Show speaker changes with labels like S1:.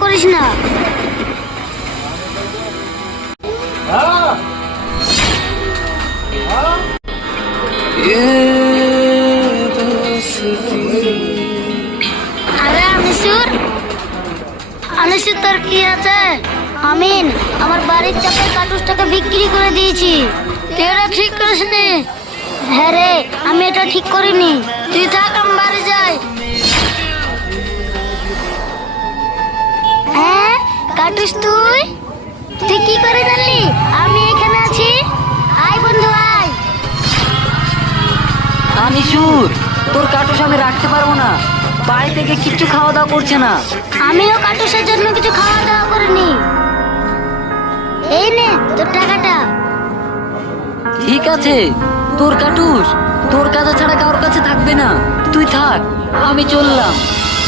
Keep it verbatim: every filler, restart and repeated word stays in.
S1: করিস না। আরে আনিসুর, আনিসুর তোর কি আছে? আমিন, আমার বাড়ির চাপের কার্টুসটাকে বিক্রি করে দিয়েছি। তুই এটা ঠিক করিসনি? হ্যাঁ রে, আমি এটা ঠিক করিনি। তুই থাক, আমি বাড়ি যাই। হ্যাঁ কার্টুস, তুই তুই কি করে জানলি আমি এখানে আছি? আয় বন্ধু আয়।
S2: আনিসুর, তোর কার্টুস আমি রাখতে পারবো না। বাড়ি থেকে কিচ্ছু খাওয়া দাওয়া করছে না।
S1: আমিও কার্টুসের জন্য কিছু খাওয়া দাওয়া করিনি। এই নে তোর টাকাটা।
S2: ঠিক আছে, তোর কার্টুস তোর কাছে ছাড়া কারোর কাছে থাকবে না। তুই থাক, আমি চললাম।